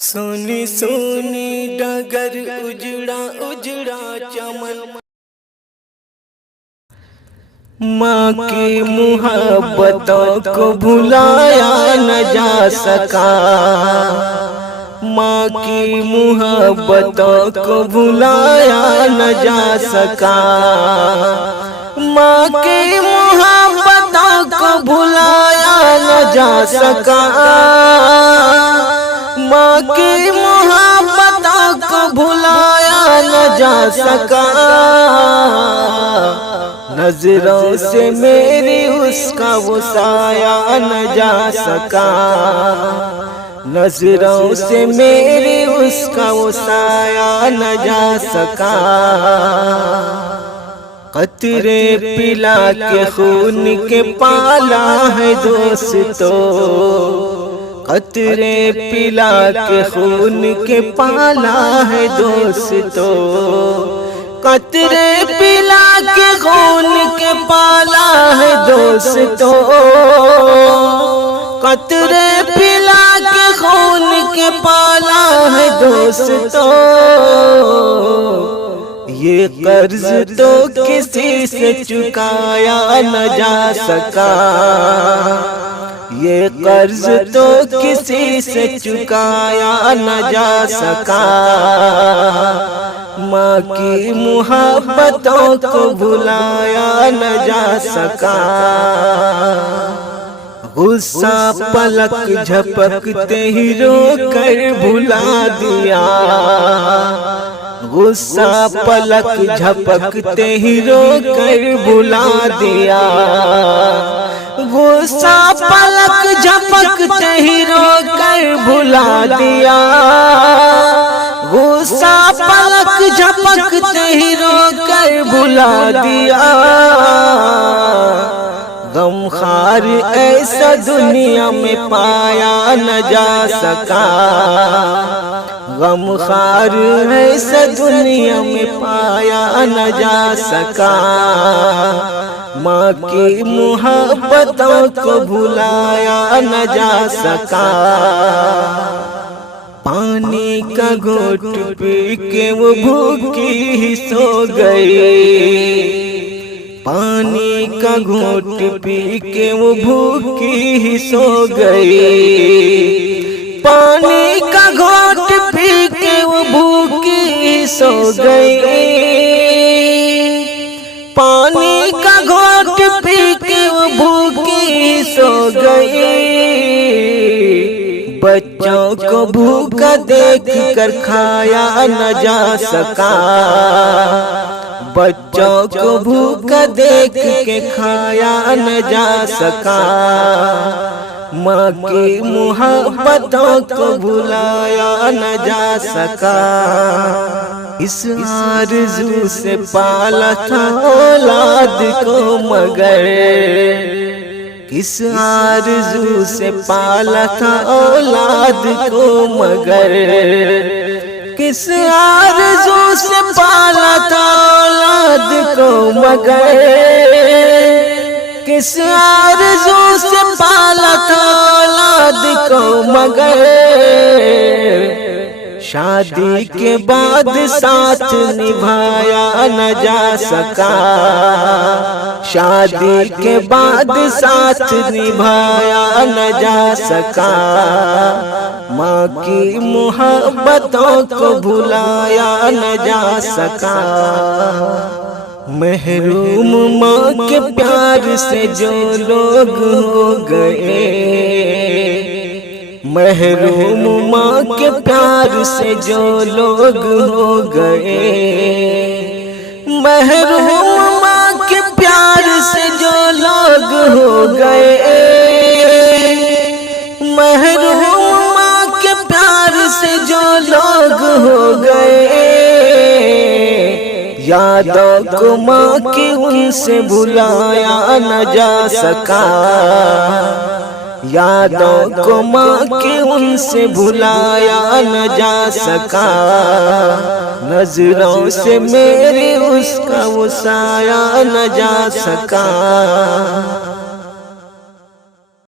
سونی سونی ڈگر اجڑا اجڑا چمن، ماں کی محبتوں کو بھلایا نہ جا سکا، ماں کی محبتوں کو بھلایا نہ جا سکا، ماں کی محبتوں کو بھلایا نہ جا سکا، ماں کی محبتوں کو بھلایا نہ جا سکا، نظروں سے میری اس کا وہ سایہ نہ جا سکا، نظروں سے میری اس کا وہ سایہ نہ جا سکا، قطرے پلا کے خون کے پالا ہے دوستو، قطرے پلا کے خون کے پالا ہے دوستو، قطرے پلا کے خون کے پالا ہے دوستو، قطرے پلا کے خون کے پالا ہے دوستو، یہ قرض تو کسی سے چکایا نہ جا سکا، یہ قرض تو کسی سے چکایا نہ جا سکا، ماں کی محبتوں کو بھلایا نہ جا سکا، غصہ پلک جھپکتے ہی رو کر بھلا دیا، غصہ پلک جھپکتے ہی رو کر بھلا دیا، غصہ پلک جھپکتے ہی رو کر بھلا دیا، غصہ پلک جھپکتے ہی رو کر بھلا دیا، غم خار ایسا دنیا میں پایا نہ جا سکا، غم خار ایسا دنیا میں پایا نہ جا سکا، ماں کی محبتوں کو بھلایا نہ جا سکا، پانی کا گھونٹ پی کے وہ بھوکی ہی سو گئی، پانی کا گھونٹ پی کے وہ بھوکی ہی سو گئی، پانی کا گھونٹ پی کے وہ بھوکی ہی سو گئی، پانی کا گھونٹ پی کے وہ بھوکی ہی سو گئی، بچوں کو بھوکا دیکھ کر کھایا نہ جا سکا، بچوں کو بھوکا دیکھ کے کھایا نہ جا سکا، ماں کی محبتوں کو بھلایا نہ جا سکا، اس آرزو سے پالا تھا اولاد کو مگر، کس آرزو سے پالا تھا اولاد کو مگر، کس آرزو سے پالا تھا اولاد کو مگر، کس آرزو سے پالا تھا اولاد کو مگر، شادی کے بعد ساتھ نبھایا نہ جا سکا، شادی کے بعد ساتھ نبھایا نہ جا سکا، ماں کی محبتوں کو بھلایا نہ جا سکا، محروم ماں کے پیار سے جو لوگ ہو گئے، محروم ماں کے پیار سے جو لوگ ہو گئے، محروم ماں کے پیار سے جو لوگ ہو گئے، محروم ماں کے پیار سے جو لوگ ہو گئے، یادوں کو ماں کی ان سے بھلایا نہ جا سکا، یادوں کو ماں کی ان سے بھلایا نہ جا سکا، نظروں سے میری اس کا وہ سایہ نہ جا سکا۔